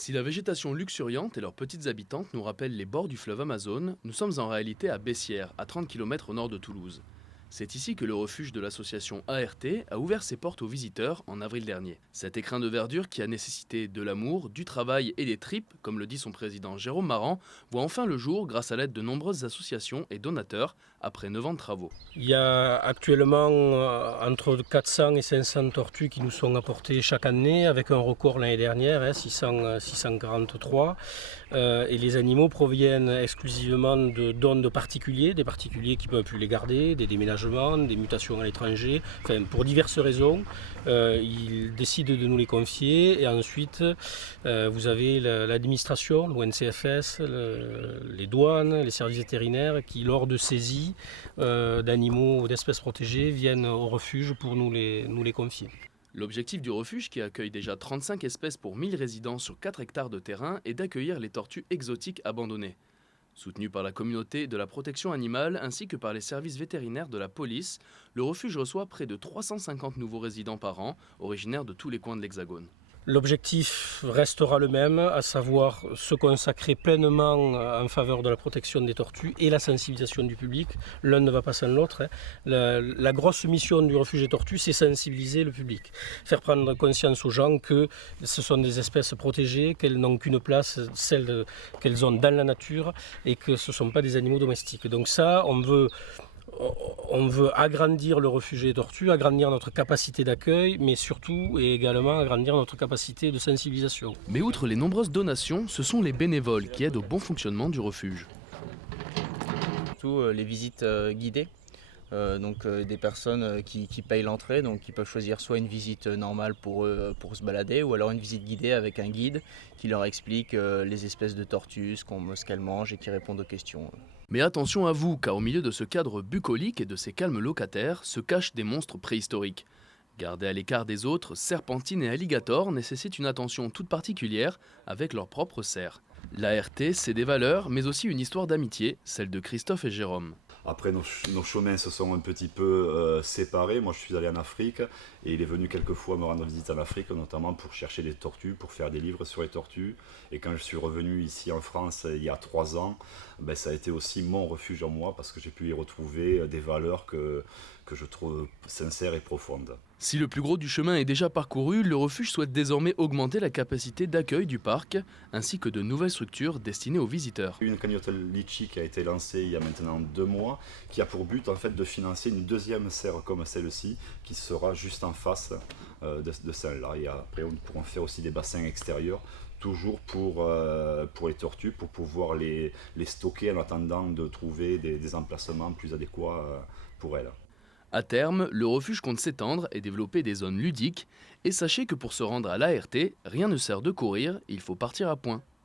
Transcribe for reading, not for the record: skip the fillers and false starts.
Si la végétation luxuriante et leurs petites habitantes nous rappellent les bords du fleuve Amazone, nous sommes en réalité à Bessières, à 30 km au nord de Toulouse. C'est ici que le refuge de l'association ART a ouvert ses portes aux visiteurs en avril dernier. Cet écrin de verdure qui a nécessité de l'amour, du travail et des tripes, comme le dit son président Jérôme Maran, voit enfin le jour grâce à l'aide de nombreuses associations et donateurs après 9 ans de travaux. Il y a actuellement entre 400 et 500 tortues qui nous sont apportées chaque année, avec un record l'année dernière, 643. Et les animaux proviennent exclusivement de dons de particuliers, des particuliers qui ne peuvent plus les garder, des déménagements, des mutations à l'étranger, enfin, pour diverses raisons. Ils décident de nous les confier et ensuite vous avez l'administration, l'ONCFS, les douanes, les services vétérinaires qui, lors de saisies d'animaux ou d'espèces protégées, viennent au refuge pour nous les confier. L'objectif du refuge, qui accueille déjà 35 espèces pour 1000 résidents sur 4 hectares de terrain, est d'accueillir les tortues exotiques abandonnées. Soutenu par la communauté de la protection animale ainsi que par les services vétérinaires de la police, le refuge reçoit près de 350 nouveaux résidents par an, originaires de tous les coins de l'Hexagone. L'objectif restera le même, à savoir se consacrer pleinement en faveur de la protection des tortues et la sensibilisation du public. L'un ne va pas sans l'autre. La grosse mission du refuge des tortues, c'est sensibiliser le public. Faire prendre conscience aux gens que ce sont des espèces protégées, qu'elles n'ont qu'une place, celle qu'elles ont dans la nature, et que ce ne sont pas des animaux domestiques. Donc ça, on veut agrandir le refuge des tortues, agrandir notre capacité d'accueil, mais surtout et également agrandir notre capacité de sensibilisation. Mais outre les nombreuses donations, ce sont les bénévoles qui aident au bon fonctionnement du refuge. Surtout les visites guidées. Des personnes qui payent l'entrée, donc qui peuvent choisir soit une visite normale pour se balader, ou alors une visite guidée avec un guide qui leur explique les espèces de tortues, ce qu'elles mangent et qui répondent aux questions. Mais attention à vous, car au milieu de ce cadre bucolique et de ces calmes locataires se cachent des monstres préhistoriques. Gardés à l'écart des autres, serpentines et alligators nécessitent une attention toute particulière avec leurs propres cerfs. L'ART, c'est des valeurs, mais aussi une histoire d'amitié, celle de Christophe et Jérôme. Après, nos chemins se sont un petit peu séparés. Moi, je suis allé en Afrique et il est venu quelques fois me rendre visite en Afrique, notamment pour chercher des tortues, pour faire des livres sur les tortues. Et quand je suis revenu ici en France il y a 3 ans, ça a été aussi mon refuge en moi parce que j'ai pu y retrouver des valeurs que je trouve sincères et profondes. Si le plus gros du chemin est déjà parcouru, le refuge souhaite désormais augmenter la capacité d'accueil du parc, ainsi que de nouvelles structures destinées aux visiteurs. Une cagnotte Litchi qui a été lancée il y a maintenant 2 mois, qui a pour but en fait de financer une deuxième serre comme celle-ci, qui sera juste en face de celle-là. Et après, on pourra faire aussi des bassins extérieurs, toujours pour les tortues, pour pouvoir les stocker en attendant de trouver des emplacements plus adéquats pour elles. À terme, le refuge compte s'étendre et développer des zones ludiques. Et sachez que pour se rendre à l'ART, rien ne sert de courir, il faut partir à point.